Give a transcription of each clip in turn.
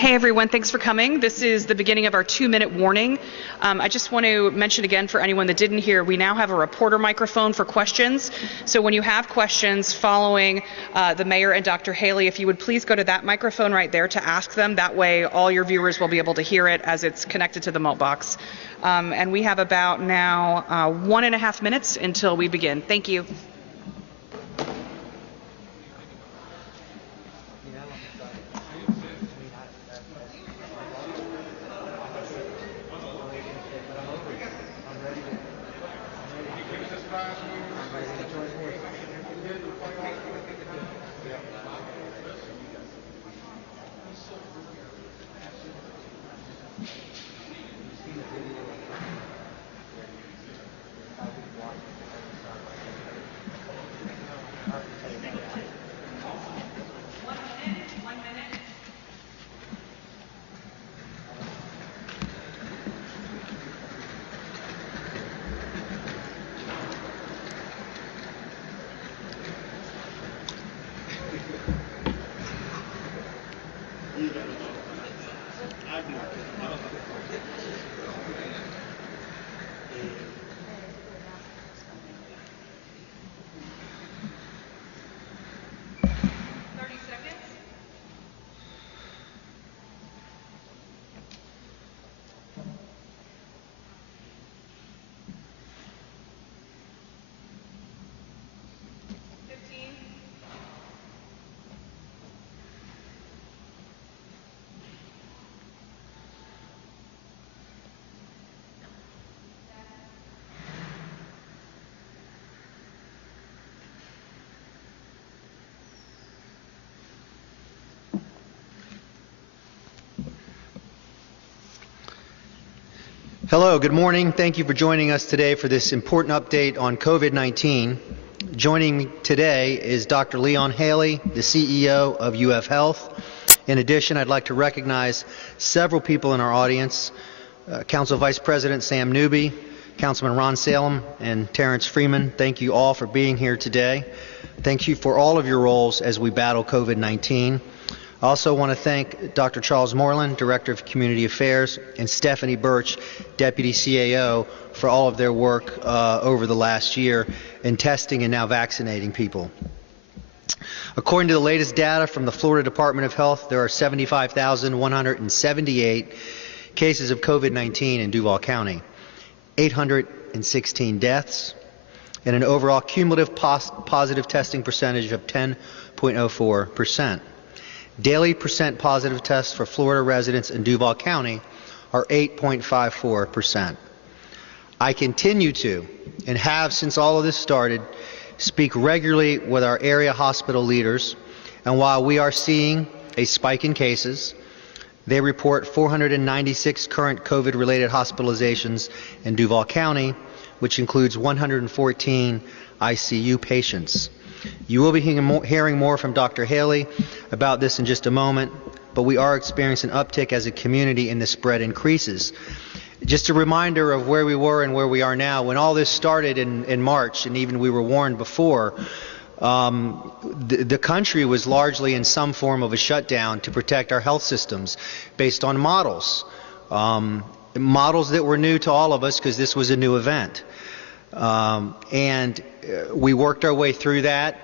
Hey everyone, thanks for coming. This is the beginning of our 2-minute warning. I just want to mention again for anyone that didn't hear, we now have a reporter microphone for questions. So when you have questions following the mayor and Dr. Haley, if you would please go to that microphone right there to ask them. That way all your viewers will be able to hear it as it's connected to the mute box. And we have about now 1.5 minutes until we begin. Thank you. Hello, good morning. Thank you for joining us today for this important update on COVID-19. Joining me today is Dr. Leon Haley, the CEO of UF Health. In addition, I'd like to recognize several people in our audience, Council Vice President Sam Newby, Councilman Ron Salem, and Terrence Freeman. Thank you all for being here today. Thank you for all of your roles as we battle COVID-19. I also want to thank Dr. Charles Moreland, Director of Community Affairs, and Stephanie Birch, Deputy CAO, for all of their work over the last year in testing and now vaccinating people. According to the latest data from the Florida Department of Health, there are 75,178 cases of COVID-19 in Duval County, 816 deaths, and an overall cumulative positive testing percentage of 10.04%. Daily percent positive tests for Florida residents in Duval County are 8.54%. I continue to, and have since all of this started, speak regularly with our area hospital leaders, and while we are seeing a spike in cases, they report 496 current COVID-related hospitalizations in Duval County, which includes 114 ICU patients. You will be hearing more from Dr. Haley about this in just a moment, but we are experiencing an uptick as a community and the spread increases. Just a reminder of where we were and where we are now. When all this started in March, and even we were warned before, the country was largely in some form of a shutdown to protect our health systems based on models. Models that were new to all of us because this was a new event. And we worked our way through that.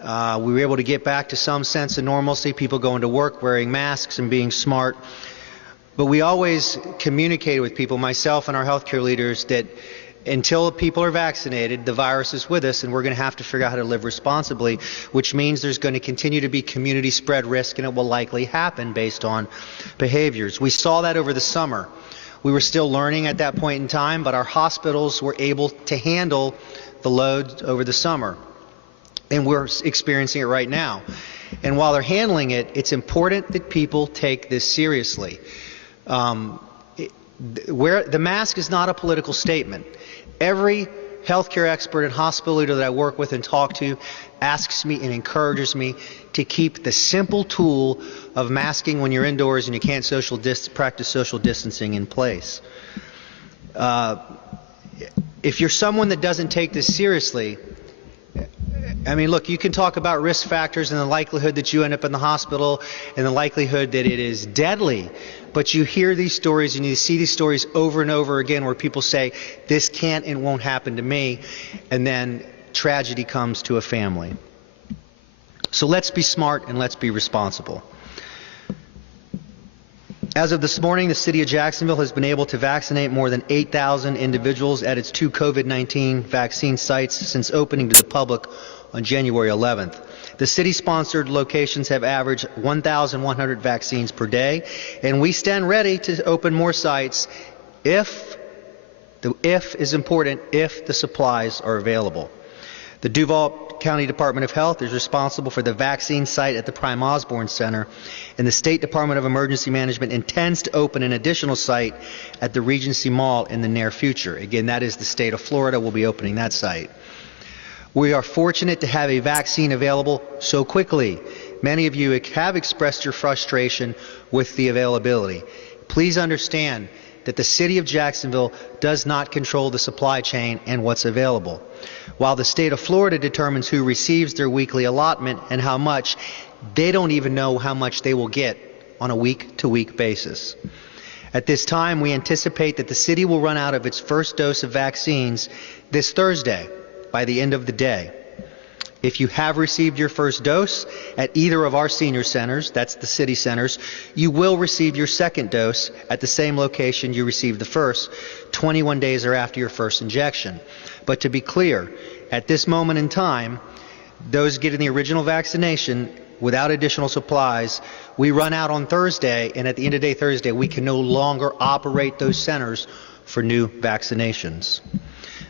We were able to get back to some sense of normalcy, people going to work, wearing masks and being smart. But we always communicated with people, myself and our healthcare leaders, that until people are vaccinated, the virus is with us and we're going to have to figure out how to live responsibly, which means there's going to continue to be community spread risk, and it will likely happen based on behaviors. We saw that over the summer. We were still learning at that point in time, but our hospitals were able to handle the load over the summer. And we're experiencing it right now. And while they're handling it, it's important that people take this seriously. The mask is not a political statement. Every healthcare expert and hospital leader that I work with and talk to asks me and encourages me to keep the simple tool of masking when you're indoors and you can't practice social distancing in place. If you're someone that doesn't take this seriously, I mean, look, you can talk about risk factors and the likelihood that you end up in the hospital and the likelihood that it is deadly. But you hear these stories and you see these stories over and over again where people say, this can't and won't happen to me. And then tragedy comes to a family. So let's be smart and let's be responsible. As of this morning, the City of Jacksonville has been able to vaccinate more than 8,000 individuals at its 2 COVID-19 vaccine sites since opening to the public on January 11th. The city-sponsored locations have averaged 1,100 vaccines per day, and we stand ready to open more sites if is important, if the supplies are available. The Duval County Department of Health is responsible for the vaccine site at the Prime Osborne Center, and the State Department of Emergency Management intends to open an additional site at the Regency Mall in the near future. Again, that is the state of Florida. We'll be opening that site. We are fortunate to have a vaccine available so quickly. Many of you have expressed your frustration with the availability. Please understand that the City of Jacksonville does not control the supply chain and what's available. While the state of Florida determines who receives their weekly allotment and how much, they don't even know how much they will get on a week-to-week basis. At this time, we anticipate that the city will run out of its first dose of vaccines this Thursday by the end of the day. If you have received your first dose at either of our senior centers, that's the city centers, you will receive your second dose at the same location you received the first, 21 days or after your first injection. But to be clear, at this moment in time, those getting the original vaccination without additional supplies, we run out on Thursday, and at the end of day Thursday, we can no longer operate those centers for new vaccinations.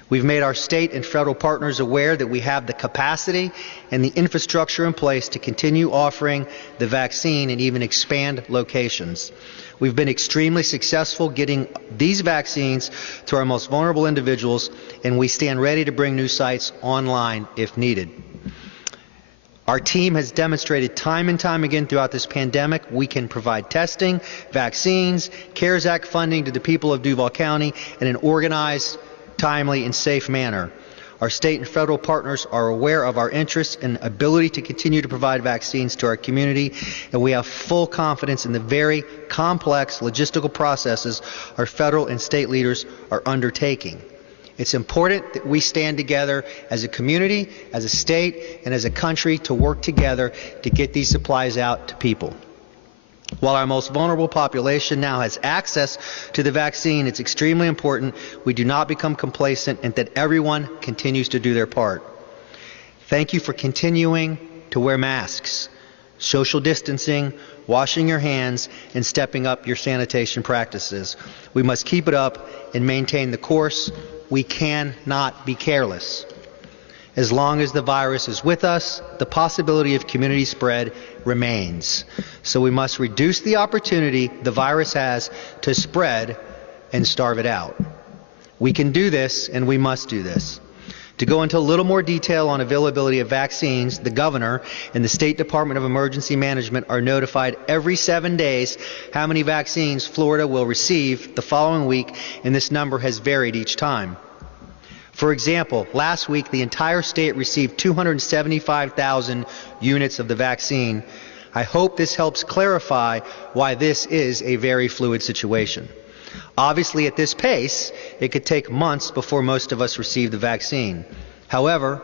We've made our state and federal partners aware that we have the capacity and the infrastructure in place to continue offering the vaccine and even expand locations. We've been extremely successful getting these vaccines to our most vulnerable individuals, and we stand ready to bring new sites online if needed. Our team has demonstrated time and time again throughout this pandemic we can provide testing, vaccines, CARES Act funding to the people of Duval County in an organized, timely, and safe manner. Our state and federal partners are aware of our interests and ability to continue to provide vaccines to our community, and we have full confidence in the very complex logistical processes our federal and state leaders are undertaking. It's important that we stand together as a community, as a state, and as a country to work together to get these supplies out to people. While our most vulnerable population now has access to the vaccine, it's extremely important we do not become complacent and that everyone continues to do their part. Thank you for continuing to wear masks, social distancing, washing your hands, and stepping up your sanitation practices. We must keep it up and maintain the course. We cannot be careless. As long as the virus is with us, the possibility of community spread remains. So we must reduce the opportunity the virus has to spread and starve it out. We can do this, and we must do this. To go into a little more detail on availability of vaccines, the governor and the State Department of Emergency Management are notified every 7 days how many vaccines Florida will receive the following week, and this number has varied each time. For example, last week the entire state received 275,000 units of the vaccine. I hope this helps clarify why this is a very fluid situation. Obviously, at this pace, it could take months before most of us receive the vaccine. However,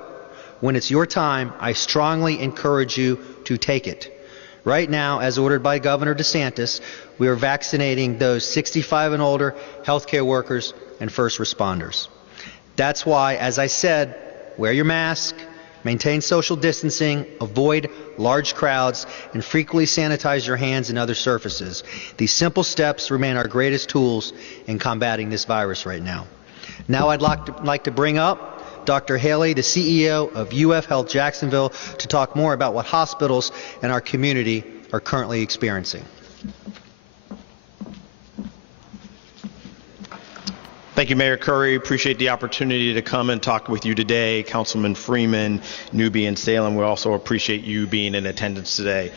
when it's your time, I strongly encourage you to take it. Right now, as ordered by Governor DeSantis, we are vaccinating those 65 and older, healthcare workers, and first responders. That's why, as I said, wear your mask, maintain social distancing, avoid large crowds, and frequently sanitize your hands and other surfaces. These simple steps remain our greatest tools in combating this virus right now. Now I'd like to bring up Dr. Haley, the CEO of UF Health Jacksonville, to talk more about what hospitals and our community are currently experiencing. Thank you, Mayor Curry. Appreciate the opportunity to come and talk with you today. Councilman Freeman, Newby, and Salem, we also appreciate you being in attendance today.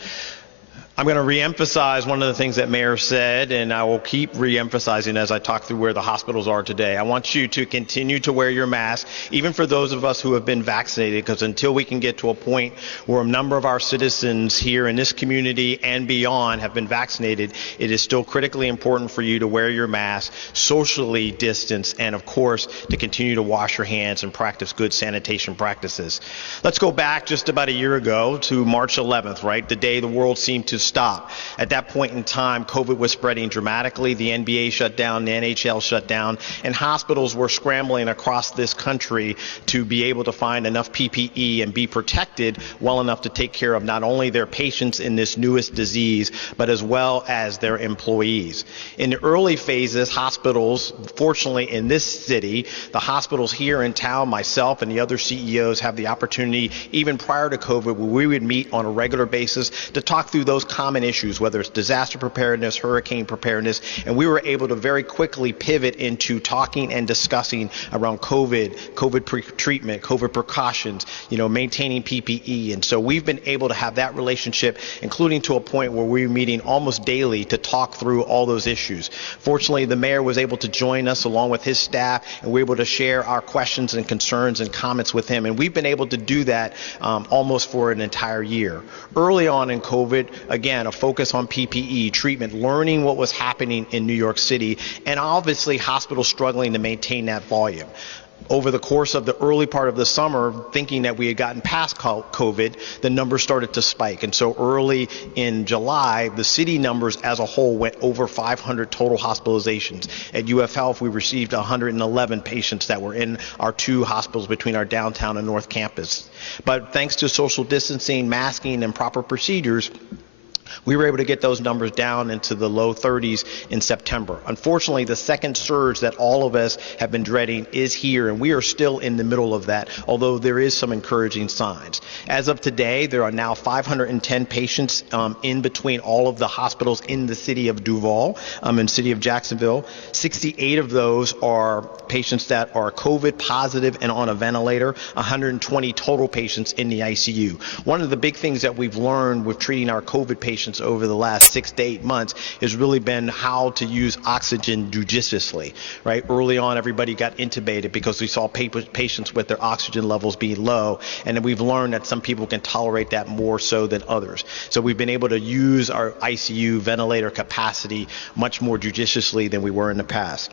I'm going to reemphasize one of the things that Mayor said, and I will keep reemphasizing as I talk through where the hospitals are today. I want you to continue to wear your mask, even for those of us who have been vaccinated, because until we can get to a point where a number of our citizens here in this community and beyond have been vaccinated, it is still critically important for you to wear your mask, socially distance, and of course, to continue to wash your hands and practice good sanitation practices. Let's go back just about a year ago to March 11th, right? The day the world seemed to stop. At that point in time, COVID was spreading dramatically. The NBA shut down, the NHL shut down, and hospitals were scrambling across this country to be able to find enough PPE and be protected well enough to take care of not only their patients in this newest disease, but as well as their employees. In the early phases, hospitals, fortunately in this city, the hospitals here in town, myself and the other CEOs have the opportunity, even prior to COVID, where we would meet on a regular basis to talk through those common issues, whether it's disaster preparedness, hurricane preparedness, and we were able to very quickly pivot into talking and discussing around COVID treatment, COVID precautions, maintaining PPE. And so we've been able to have that relationship, including to a point where we're meeting almost daily to talk through all those issues. Fortunately, the mayor was able to join us along with his staff, and we were able to share our questions and concerns and comments with him. And we've been able to do that almost for an entire year. Early on in COVID, again, a focus on PPE, treatment, learning what was happening in New York City, and obviously hospitals struggling to maintain that volume. Over the course of the early part of the summer, thinking that we had gotten past COVID, the numbers started to spike. And so early in July, the city numbers as a whole went over 500 total hospitalizations. At UF Health, we received 111 patients that were in our two hospitals between our downtown and north campus. But thanks to social distancing, masking, and proper procedures, we were able to get those numbers down into the low 30s in September. Unfortunately, the second surge that all of us have been dreading is here, and we are still in the middle of that, although there is some encouraging signs. As of today, there are now 510 patients in between all of the hospitals in the city of Duval and city of Jacksonville. 68 of those are patients that are COVID positive and on a ventilator, 120 total patients in the ICU. One of the big things that we've learned with treating our COVID patients over the last 6 to 8 months has really been how to use oxygen judiciously, right? Early on, everybody got intubated because we saw patients with their oxygen levels being low, and then we've learned that some people can tolerate that more so than others. So we've been able to use our ICU ventilator capacity much more judiciously than we were in the past.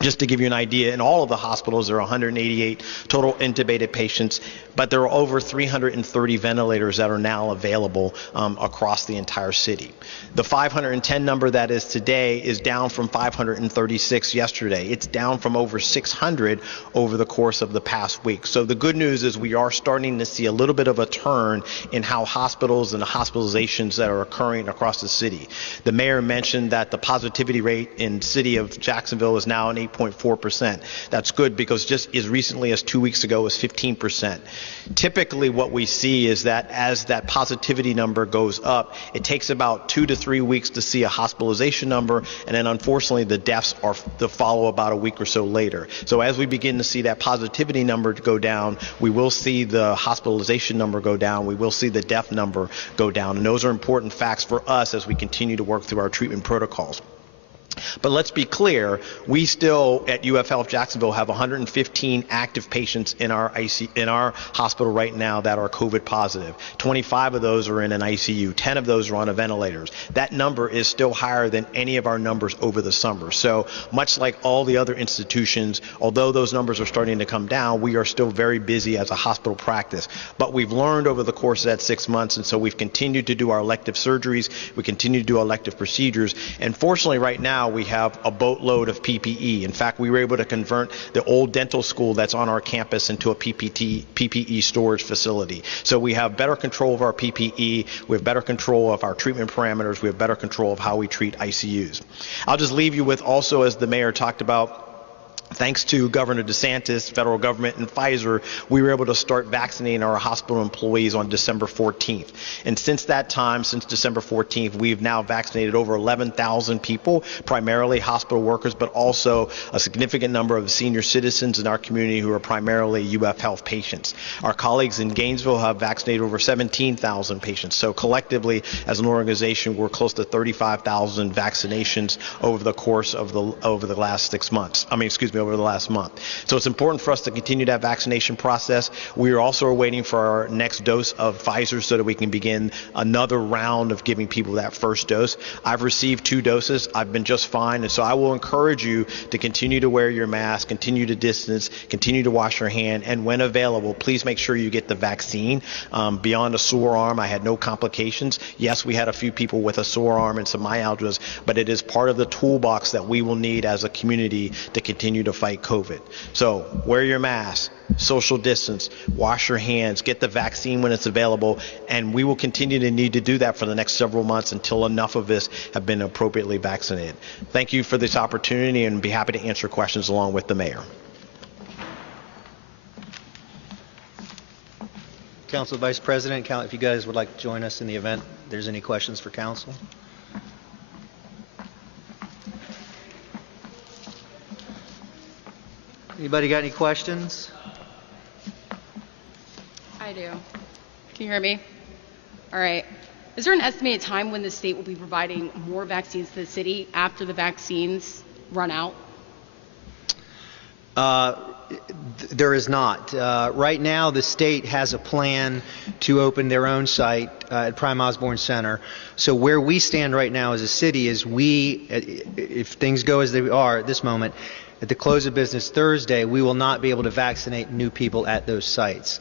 Just to give you an idea, in all of the hospitals, there are 188 total intubated patients, but there are over 330 ventilators that are now available across the entire city. The 510 number that is today is down from 536 yesterday. It's down from over 600 over the course of the past week. So the good news is we are starting to see a little bit of a turn in how hospitals and the hospitalizations that are occurring across the city. The mayor mentioned that the positivity rate in the city of Jacksonville is now an 8.4%. That's good because just as recently as 2 weeks ago it was 15%. Typically what we see is that as that positivity number goes up, it takes about 2 to 3 weeks to see a hospitalization number, and then unfortunately the deaths are to follow about a week or so later. So as we begin to see that positivity number go down, we will see the hospitalization number go down, we will see the death number go down, and those are important facts for us as we continue to work through our treatment protocols. But let's be clear, we still at UF Health Jacksonville have 115 active patients in our hospital right now that are COVID positive. 25 of those are in an ICU, 10 of those are on ventilators. That number is still higher than any of our numbers over the summer. So much like all the other institutions, although those numbers are starting to come down, we are still very busy as a hospital practice. But we've learned over the course of that 6 months, and so we've continued to do our elective surgeries, we continue to do elective procedures, and fortunately right now we have a boatload of PPE. In fact, we were able to convert the old dental school that's on our campus into a PPE storage facility. So we have better control of our PPE, we have better control of our treatment parameters, we have better control of how we treat ICUs. I'll just leave you with also, as the mayor talked about, Thanks to Governor DeSantis, federal government, and Pfizer, we were able to start vaccinating our hospital employees on December 14th. And since that time, since December 14th, we've now vaccinated over 11,000 people, primarily hospital workers, but also a significant number of senior citizens in our community who are primarily UF Health patients. Our colleagues in Gainesville have vaccinated over 17,000 patients. So collectively, as an organization, we're close to 35,000 vaccinations over the course of the last 6 months. Over the last month. So it's important for us to continue that vaccination process. We are also waiting for our next dose of Pfizer so that we can begin another round of giving people that first dose. I've received 2 doses. I've been just fine. And so I will encourage you to continue to wear your mask, continue to distance, continue to wash your hand, and when available, please make sure you get the vaccine. Beyond a sore arm, I had no complications. Yes, we had a few people with a sore arm and some myalgias, but it is part of the toolbox that we will need as a community to continue to fight COVID. So wear your mask, social distance, wash your hands, get the vaccine when it's available, and we will continue to need to do that for the next several months until enough of us have been appropriately vaccinated. Thank you for this opportunity, and be happy to answer questions along with the mayor. Council Vice President, if you guys would like to join us in the event there's any questions for council. Anybody got any questions? I do. Can you hear me? All right. Is there an estimated time when the state will be providing more vaccines to the city after the vaccines run out? There is not. Right now, the state has a plan to open their own site at Prime Osborne Center. So where we stand right now as a city is if things go as they are at this moment, at the close of business Thursday, we will not be able to vaccinate new people at those sites.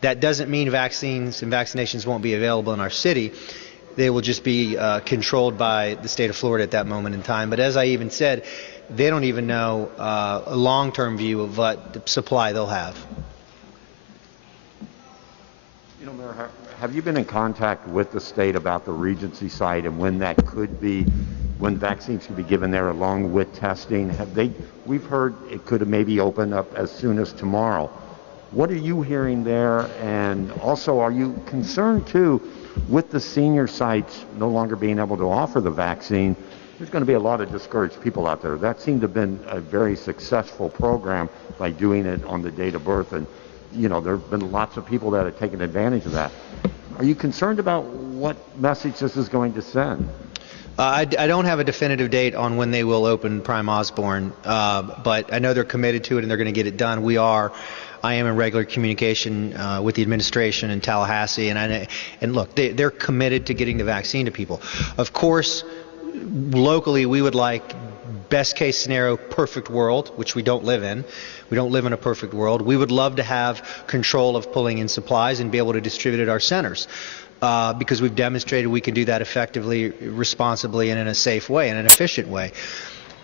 That doesn't mean vaccines and vaccinations won't be available in our city. They will just be controlled by the state of Florida at that moment in time. But as I even said, they don't even know a long-term view of what supply they'll have. You know, Mayor, have you been in contact with the state about the Regency site and when that could be, when vaccines could be given there along with testing? We've heard it could maybe open up as soon as tomorrow. What are you hearing there? And also, are you concerned too with the senior sites no longer being able to offer the vaccine? There's going to be a lot of discouraged people out there. That seemed to have been a very successful program by doing it on the date of birth. And, you know, there have been lots of people that have taken advantage of that. Are you concerned about what message this is going to send? I don't have a definitive date on when they will open Prime Osborne, but I know they're committed to it and they're going to get it done. I am in regular communication with the administration in Tallahassee, and look, they're committed to getting the vaccine to people. Of course, locally, we would like best case scenario, perfect world, which we don't live in. We don't live in a perfect world. We would love to have control of pulling in supplies and be able to distribute at our centers. Because we've demonstrated we can do that effectively, responsibly, and in a safe way, and an efficient way.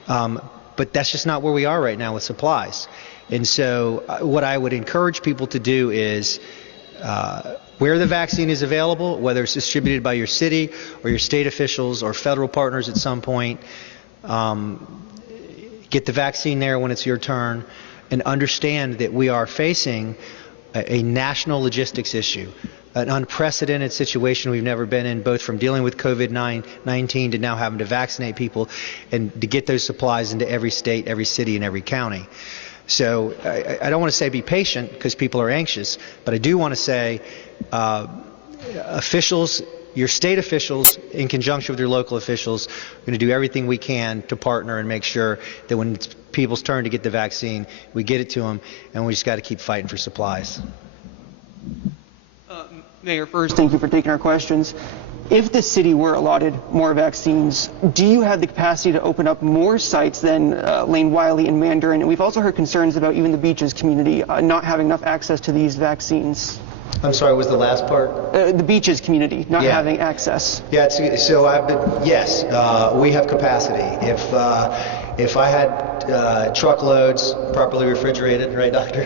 But that's just not where we are right now with supplies. And so what I would encourage people to do is where the vaccine is available, whether it's distributed by your city or your state officials or federal partners at some point, get the vaccine there when it's your turn, and understand that we are facing a national logistics issue. An unprecedented situation we've never been in, both from dealing with COVID-19 to now having to vaccinate people and to get those supplies into every state, every city, and every county. So I don't want to say be patient because people are anxious, but I do want to say officials, your state officials in conjunction with your local officials, are going to do everything we can to partner and make sure that when it's people's turn to get the vaccine, we get it to them, and we just got to keep fighting for supplies. Mayor, first, thank you for taking our questions. If the city were allotted more vaccines, do you have the capacity to open up more sites than Lane Wiley and Mandarin? And we've also heard concerns about even the Beaches community not having enough access to these vaccines. I'm sorry, was the last part? The Beaches community not having access. Yeah, yes, we have capacity. If I had truckloads, properly refrigerated, right, doctor?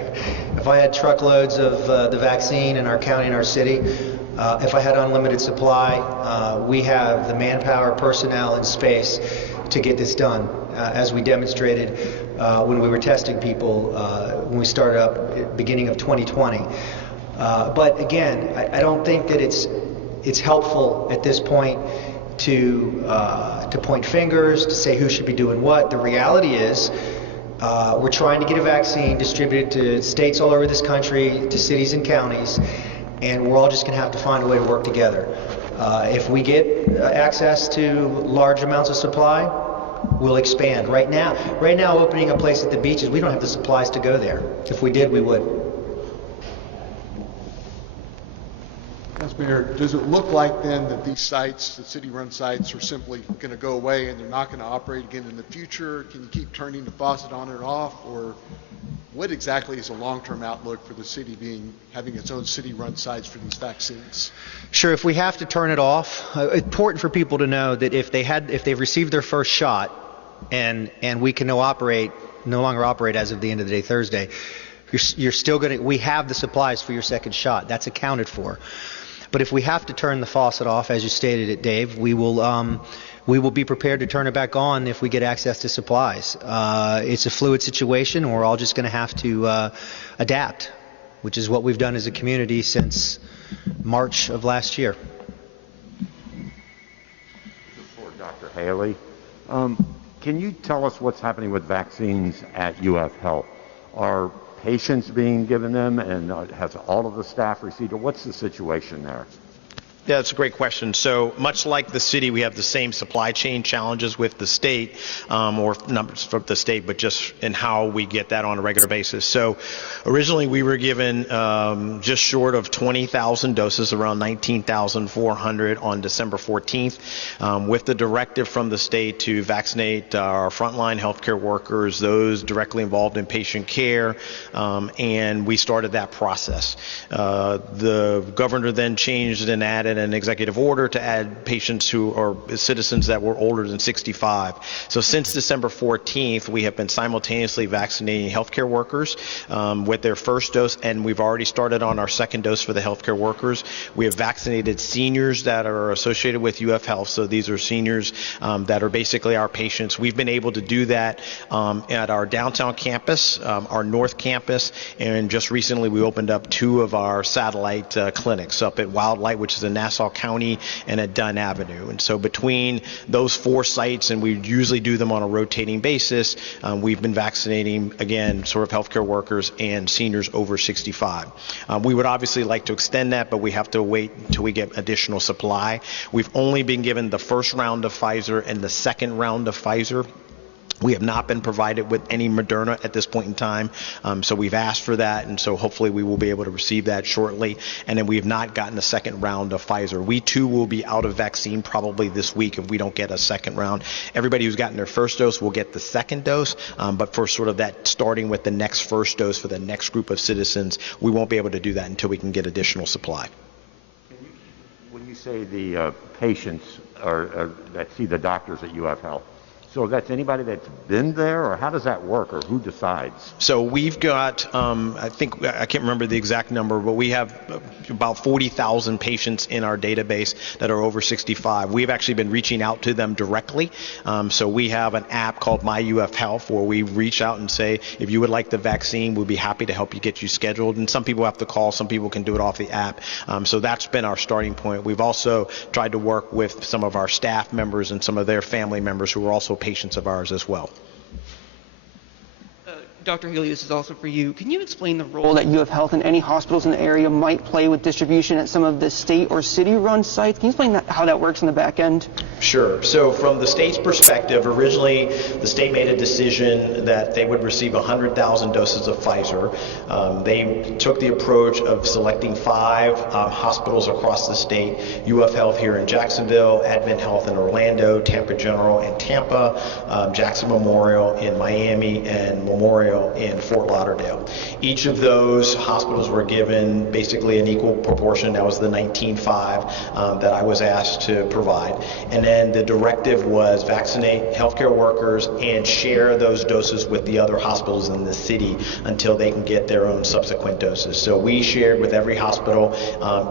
If I had truckloads of the vaccine in our county and our city, if I had unlimited supply, we have the manpower, personnel, and space to get this done. As we demonstrated, when we were testing people when we started up at the beginning of 2020. But again, I don't think that it's helpful at this point to point fingers, to say who should be doing what. The reality is we're trying to get a vaccine distributed to states all over this country, to cities and counties, and we're all just going to have to find a way to work together. If we get access to large amounts of supply, we'll expand. Right now, opening a place at the beaches, we don't have the supplies to go there. If we did, we would. Yes, Mayor, does it look like then that these sites, the city-run sites, are simply going to go away and they're not going to operate again in the future? Can you keep turning the faucet on and off? Or what exactly is a long-term outlook for the city having its own city-run sites for these vaccines? Sure, if we have to turn it off, it's important for people to know that if they've received their first shot and we can no longer operate as of the end of the day Thursday, you're still going to, we have the supplies for your second shot. That's accounted for. But if we have to turn the faucet off, as you stated it, Dave, we will be prepared to turn it back on if we get access to supplies. It's a fluid situation, and we're all just going to have to adapt, which is what we've done as a community since March of last year. For Dr. Haley, can you tell us what's happening with vaccines at UF Health? Are patients being given them, and has all of the staff received it? What's the situation there? Yeah, that's a great question. So much like the city, we have the same supply chain challenges with the state, or numbers from the state, but just in how we get that on a regular basis. So originally we were given just short of 20,000 doses, around 19,400 on December 14th, with the directive from the state to vaccinate our frontline healthcare workers, those directly involved in patient care, and we started that process. The governor then changed and added an executive order to add patients who are citizens that were older than 65. So since December 14th, we have been simultaneously vaccinating healthcare workers with their first dose, and we've already started on our second dose for the healthcare workers. We have vaccinated seniors that are associated with UF Health. So these are seniors that are basically our patients. We've been able to do that at our downtown campus, our north campus, and just recently we opened up 2 of our satellite clinics up at Wildlight, which is in Nassau County, and at Dunn Avenue. And so between those 4 sites, and we usually do them on a rotating basis, we've been vaccinating, again, sort of healthcare workers and seniors over 65. We would obviously like to extend that, but we have to wait until we get additional supply. We've only been given the first round of Pfizer and the second round of Pfizer. We have not been provided with any Moderna at this point in time, so we've asked for that, and so hopefully we will be able to receive that shortly. And then we have not gotten the second round of Pfizer. We too will be out of vaccine probably this week if we don't get a second round. Everybody who's gotten their first dose will get the second dose, but for sort of that starting with the next first dose for the next group of citizens, we won't be able to do that until we can get additional supply. When you say the patients that see the doctors at UF Health, so that's anybody that's been there, or how does that work, or who decides? So we've got, I can't remember the exact number, but we have about 40,000 patients in our database that are over 65. We've actually been reaching out to them directly. So we have an app called My UF Health where we reach out and say, if you would like the vaccine, we'd be happy to help you get you scheduled. And some people have to call, some people can do it off the app. So that's been our starting point. We've also tried to work with some of our staff members and some of their family members who are also patients of ours as well. Dr. Haley, this is also for you. Can you explain the role that UF Health and any hospitals in the area might play with distribution at some of the state or city-run sites? Can you explain how that works in the back end? Sure. So from the state's perspective, originally the state made a decision that they would receive 100,000 doses of Pfizer. They took the approach of selecting 5 hospitals across the state: UF Health here in Jacksonville, Advent Health in Orlando, Tampa General in Tampa, Jackson Memorial in Miami, and Memorial Memorial in Fort Lauderdale. Each of those hospitals were given basically an equal proportion. That was the 19.5 that I was asked to provide. And then the directive was vaccinate healthcare workers and share those doses with the other hospitals in the city until they can get their own subsequent doses. So we shared with every hospital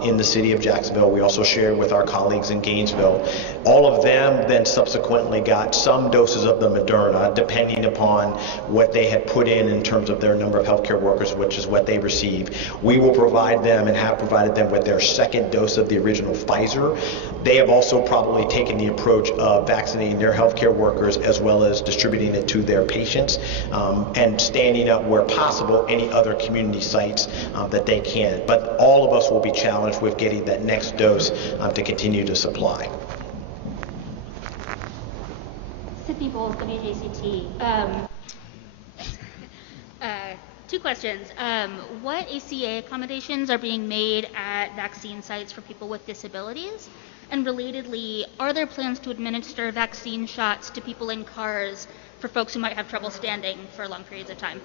in the city of Jacksonville. We also shared with our colleagues in Gainesville. All of them then subsequently got some doses of the Moderna, depending upon what they had put in terms of their number of healthcare workers, which is what they received. We will provide them and have provided them with their second dose of the original Pfizer. They have also probably taken the approach of vaccinating their healthcare workers as well as distributing it to their patients and standing up where possible any other community sites that they can. But all of us will be challenged with getting that next dose to continue to supply. Sydney Bowles, WJCT. Two questions. What ACA accommodations are being made at vaccine sites for people with disabilities? And relatedly, are there plans to administer vaccine shots to people in cars for folks who might have trouble standing for long periods of time?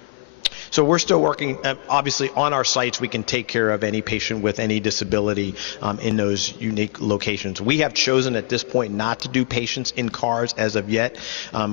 So we're still working, obviously on our sites we can take care of any patient with any disability in those unique locations. We have chosen at this point not to do patients in cars as of yet.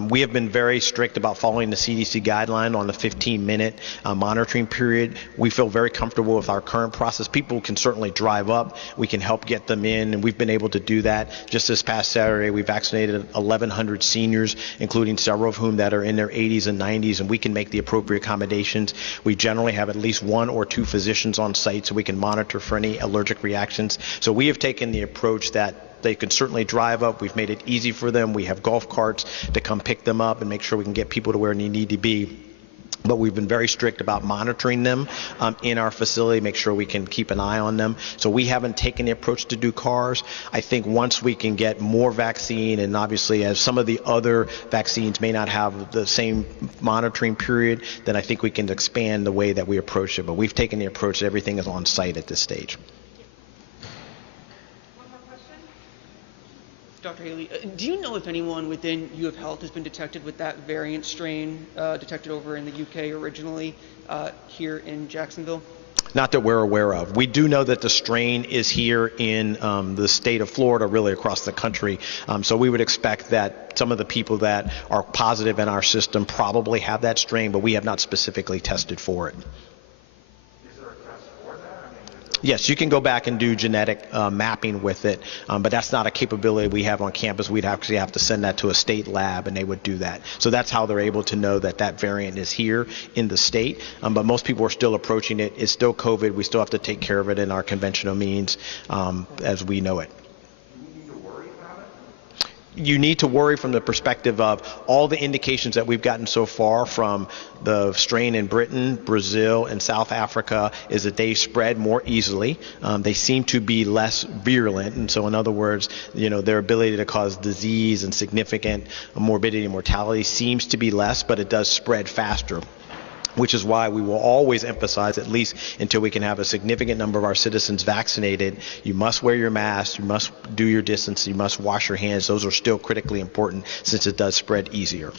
We have been very strict about following the CDC guideline on the 15-minute monitoring period. We feel very comfortable with our current process. People can certainly drive up. We can help get them in, and we've been able to do that. Just this past Saturday, we vaccinated 1,100 seniors, including several of whom that are in their 80s and 90s, and we can make the appropriate accommodations. We generally have at least 1 or 2 physicians on site so we can monitor for any allergic reactions. So we have taken the approach that they can certainly drive up. We've made it easy for them. We have golf carts to come pick them up and make sure we can get people to where they need to be. But we've been very strict about monitoring them in our facility, make sure we can keep an eye on them. So we haven't taken the approach to do cars. I think once we can get more vaccine, and obviously as some of the other vaccines may not have the same monitoring period, then I think we can expand the way that we approach it. But we've taken the approach that everything is on site at this stage. Dr. Haley, do you know if anyone within U of Health has been detected with that variant strain detected over in the UK originally here in Jacksonville? Not that we're aware of. We do know that the strain is here in the state of Florida, really across the country. So we would expect that some of the people that are positive in our system probably have that strain, but we have not specifically tested for it. Yes, you can go back and do genetic mapping with it, but that's not a capability we have on campus. We'd actually have to send that to a state lab, and they would do that. So that's how they're able to know that that variant is here in the state. But most people are still approaching it. It's still COVID. We still have to take care of it in our conventional means as we know it. You need to worry from the perspective of all the indications that we've gotten so far from the strain in Britain, Brazil, and South Africa is that they spread more easily. They seem to be less virulent, and so in other words, their ability to cause disease and significant morbidity and mortality seems to be less, but it does spread faster. Which is why we will always emphasize, at least until we can have a significant number of our citizens vaccinated, you must wear your mask, you must do your distance, you must wash your hands. Those are still critically important since it does spread easier.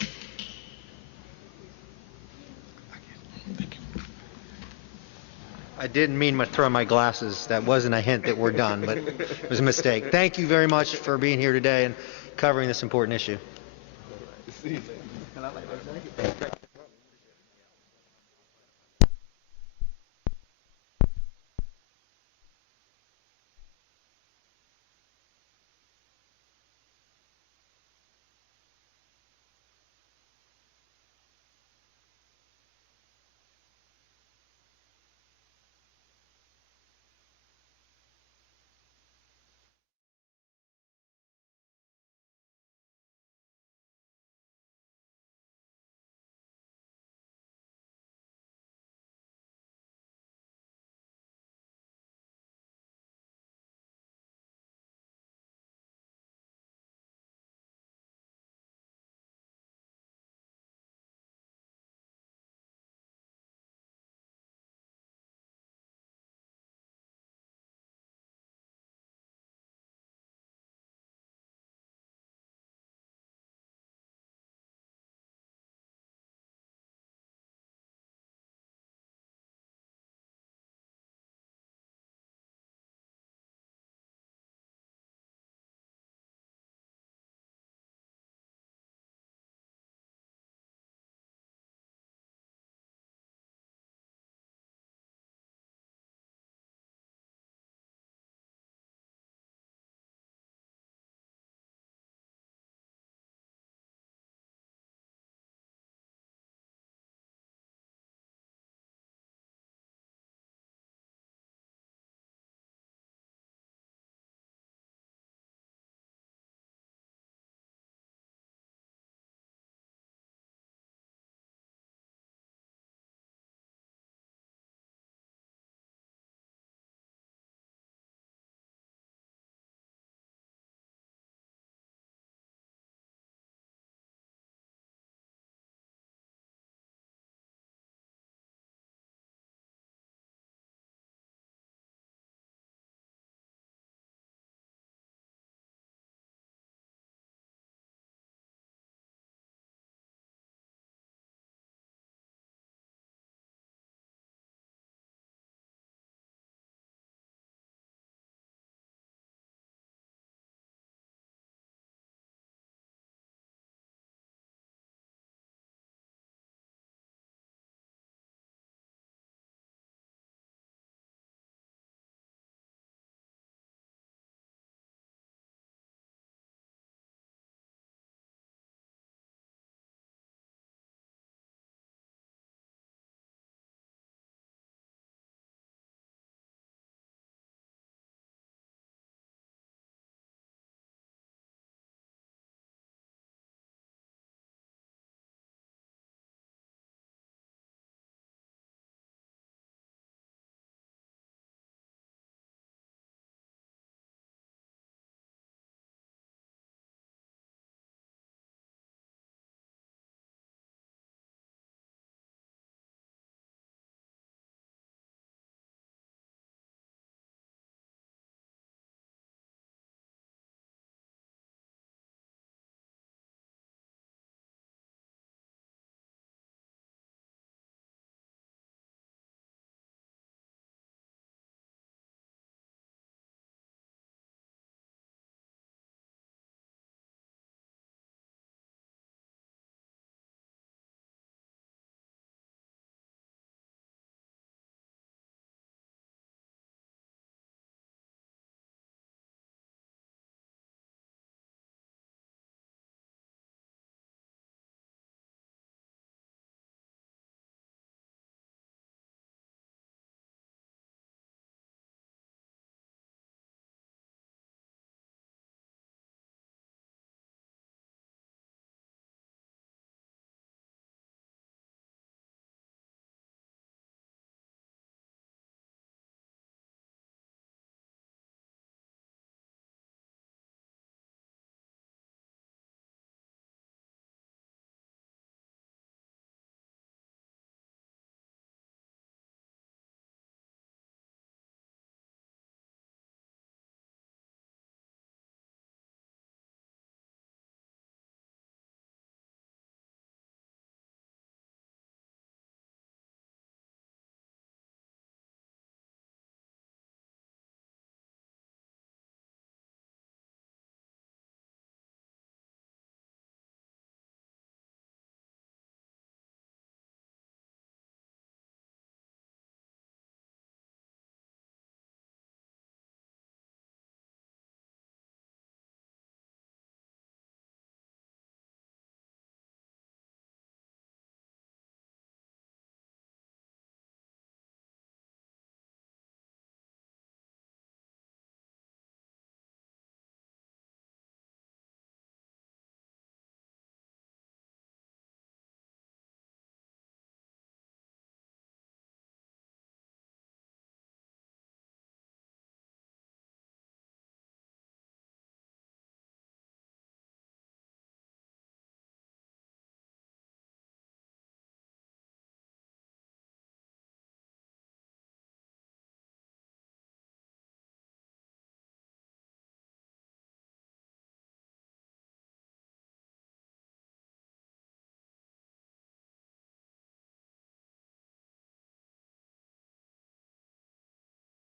I didn't mean to throw my glasses. That wasn't a hint that we're done, but it was a mistake. Thank you very much for being here today and covering this important issue.